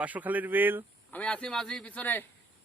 পাশুখালীর বিল আমি আছি মাঝি পিছনে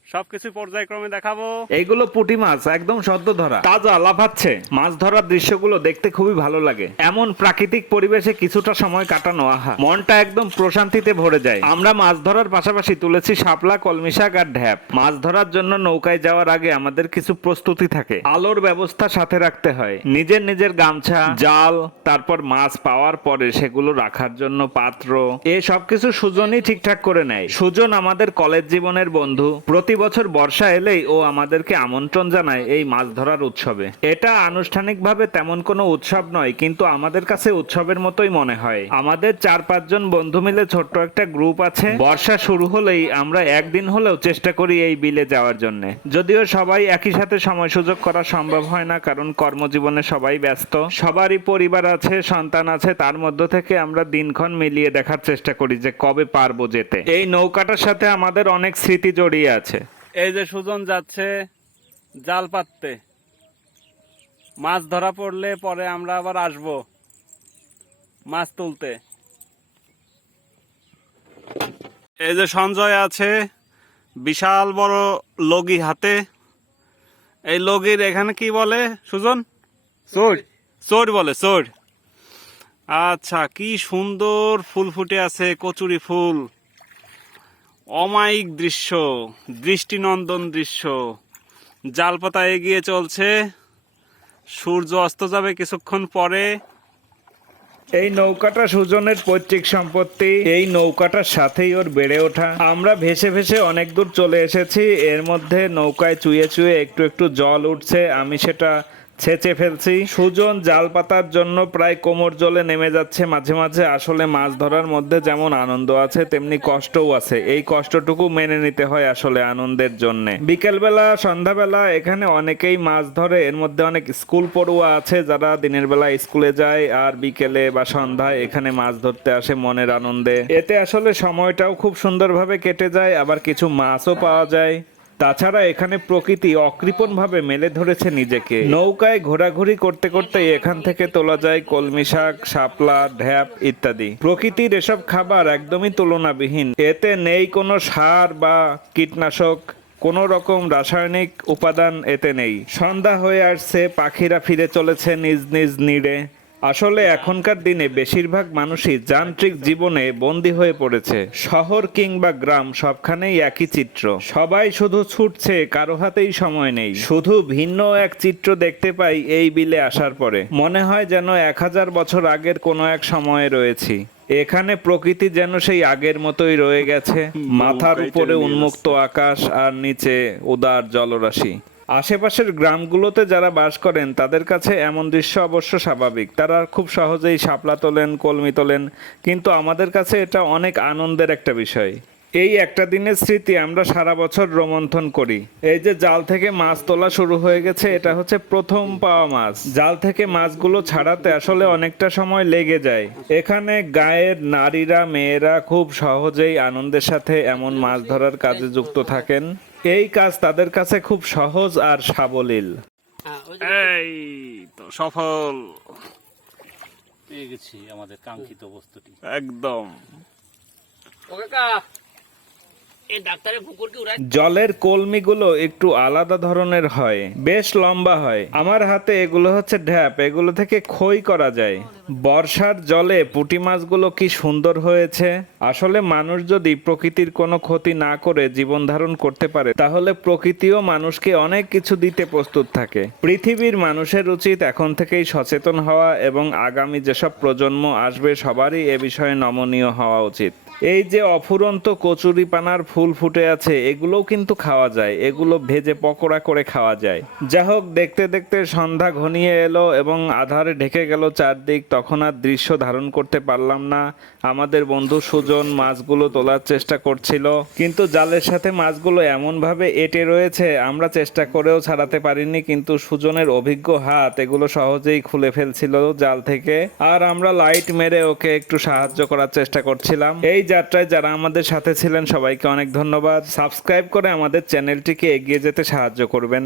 সবকিছু পর্যায়ক্রমে দেখাবো। এইগুলো পুঁটি মাছ একদম সদ্য ধরা, তাজা লাফাচ্ছে। মাছ ধরার দৃশ্যগুলো দেখতে খুবই ভালো লাগে। এমন প্রাকৃতিক পরিবেশে কিছুটা সময় কাটানো, আহা, মনটা একদম প্রশান্তিতে ভরে যায়। আমরা মাছ ধরার পাশাপাশি তুলেছি শাপলা, কলমি শাক আর ঢ্যাপ। মাছ ধরার জন্য নৌকায় যাওয়ার আগে আমাদের কিছু প্রস্তুতি থাকে। আলোর ব্যবস্থা সাথে রাখতে হয়, নিজের নিজের গামছা, জাল, তারপর মাছ পাওয়ার পরে সেগুলো রাখার জন্য পাত্র, এ সবকিছু সুজনই ঠিকঠাক করে নেয়। সুজন আমাদের কলেজ জীবনের বন্ধু। প্রতি বছর বর্ষা এলেই ও আমাদেরকে আমন্ত্রণ জানায় এই মাছ ধরার উৎসবে। এটা আনুষ্ঠানিকভাবে তেমন কোনো উৎসব নয়, কিন্তু আমাদের কাছে উৎসবের মতোই মনে হয়। আমাদের 4-5 জন বন্ধু মিলে ছোট্ট একটা গ্রুপ আছে। বর্ষা শুরু হলেই আমরা একদিন হলেও চেষ্টা করি এই বিলে যাওয়ার জন্য। যদিও সবাই একই সাথে সময় সুযোগ করা সম্ভব হয় না, কারণ কর্মজীবনে সবাই ব্যস্ত, সবারই পরিবার আছে, সন্তান আছে। তার মধ্য থেকে আমরা দিনক্ষণ মিলিয়ে দেখার চেষ্টা করি যে কবে পারবো যেতে। এই নৌকাটার সাথে আমাদের অনেক স্মৃতি জড়িয়ে আছে। এই যে সুজন যাচ্ছে জাল পাততে, মাছ ধরা পড়লে পরে আমরা আবার আসবো মাছ তুলতে। এই যে সঞ্জয় আছে বিশাল বড় লগি হাতে। এই লগির এখানে কি বলে সুজন? চোর, চোর বলে, চোর। আচ্ছা, কি সুন্দর ফুল ফুটে আছে, কচুরি ফুল। অমায়িক দৃশ্য, দৃষ্টিনন্দন দৃশ্য। জালপাতা এগিয়ে চলছে, সূর্য অস্ত যাবে কিছুক্ষণ পরে। এই নৌকাটা সুজনের পৈতৃক সম্পত্তি। এই নৌকাটার সাথেই ওর বেড়ে ওঠা। আমরা ভেসে ভেসে অনেক দূর চলে এসেছি। এর মধ্যে নৌকায় চুয়ে চুয়ে একটু একটু জল উঠছে, আমি সেটা ছেঁচে ফেলছি। সুজন জাল পাতার জন্য প্রায় কোমর জলে নেমে যাচ্ছে মাঝে মাঝে। আসলে মাছ ধরার মধ্যে যেমন আনন্দ আছে তেমনি কষ্টও আছে। এই কষ্টটুকু মেনে নিতে হয় আসলে আনন্দের জন্য। বিকেলবেলা, সন্ধ্যাবেলা এখানে অনেকেই মাছ ধরে। এর মধ্যে অনেক স্কুল পড়ুয়া আছে যারা দিনের বেলা স্কুলে যায় আর বিকেলে বা সন্ধ্যায় এখানে মাছ ধরতে আসে মনের আনন্দে। এতে আসলে সময়টাও খুব সুন্দরভাবে কেটে যায়, আবার কিছু মাছও পাওয়া যায়। তাছাড়া এখানে প্রকৃতি অকৃপণভাবে মেলে ধরেছে নিজেকে। নৌকায় ঘোরাঘুরি করতে করতে এখান থেকে তোলা যায় কলমি শাক, শাপলা, ঢ্যাপ ইত্যাদি। প্রকৃতির এসব খাবার একদমই তুলনাবিহীন। এতে নেই কোনো সার বা কীটনাশক, কোনো রকম রাসায়নিক উপাদান এতে নেই। সন্ধ্যা হয়ে আসছে, পাখিরা ফিরে চলেছে নিজ নিজ নিড়ে। আসলে এখনকার দিনে বেশিরভাগ মানুষই যান্ত্রিক জীবনে বন্দী হয়ে পড়েছে। শহর কিংবা গ্রাম সবখানেই একই চিত্র। সবাই শুধু ছুটছে, কারো হাতেই সময় নেই। শুধু ভিন্ন এক চিত্র দেখতে পাই এই বিলে আসার পরে। মনে হয় যেন 1000 বছর আগের কোনো এক সময়ে রয়েছি। এখানে প্রকৃতি যেন সেই আগের মতোই রয়ে গেছে। মাথার উপরে উন্মুক্ত আকাশ আর নিচে উদার জলরাশি। আশেপাশের গ্রামগুলোতে যারা বাস করেন তাদের কাছে এমন দৃশ্য অবশ্য স্বাভাবিক। তারা খুব সহজেই শাপলা তোলেন, কলমি তোলেন, কিন্তু আমাদের কাছে এটা অনেক আনন্দের একটা বিষয়। এই একটা দিনের স্মৃতি আমরা সারা বছর রোমন্থন করি। এই যে জাল থেকে মাছ তোলা শুরু হয়ে গেছে, এটা হচ্ছে প্রথম পাওয়া মাছ। জাল থেকে মাছগুলো ছাড়াতে আসলে অনেকটা সময় লেগে যায়। এখানে গায়ের নারীরা, মেয়েরা খুব সহজেই আনন্দের সাথে এমন মাছ ধরার কাজে যুক্ত থাকেন। এই কাজ তাদের কাছে খুব সহজ আর সাবলীল। এই তো সফল, পেয়ে গেছি আমাদের কাঙ্ক্ষিত বস্তুটি। একদম। ও কাকা, এই ডাক্তারের পুকুর কি উড়াই? জলের কলমিগুলো একটু আলাদা ধরনের হয়, বেশ লম্বা হয়। আমার হাতে এগুলো হচ্ছে ঢ্যাপ, এগুলো থেকে খই করা যায়। বর্ষার জলে পুঁটি মাছগুলো কি সুন্দর হয়েছে। আসলে মানুষ যদি প্রকৃতির কোনো ক্ষতি না করে জীবন ধারণ করতে পারে, তাহলে প্রকৃতিও মানুষকে অনেক কিছু দিতে প্রস্তুত থাকে। পৃথিবীর মানুষের উচিত এখন থেকেই সচেতন হওয়া এবং আগামী যেসব প্রজন্ম আসবে সবারই এ বিষয়ে নমনীয় হওয়া উচিত। এই যে অফুরন্ত কচুরিপানার ফুল ফুটে আছে, এগুলোও কিন্তু খাওয়া যায়। এগুলো ভেজে পকোড়া করে খাওয়া যায়। যা হোক, দেখতে দেখতে সন্ধ্যা ঘনিয়ে এলো এবং আধারে ঢেকে গেল চারদিক। তখন আর দৃশ্য ধারণ করতে পারলাম না। আমাদের বন্ধু সুজন মাছগুলো তোলার চেষ্টা করছিল, কিন্তু জালের সাথে মাছগুলো এমনভাবে এঁটে রয়েছে আমরা চেষ্টা করেও ছাড়াতে পারিনি। কিন্তু সুজনের অভিজ্ঞ হাত এগুলো সহজেই খুলে ফেলছিল জাল থেকে। আর আমরা লাইট মেরে ওকে একটু সাহায্য করার চেষ্টা করছিলাম। এই যাত্রায় যারা আমাদের সাথে ছিলেন সবাইকে অনেক ধন্যবাদ। সাবস্ক্রাইব করে আমাদের চ্যানেলটিকে এগিয়ে যেতে সাহায্য করবেন।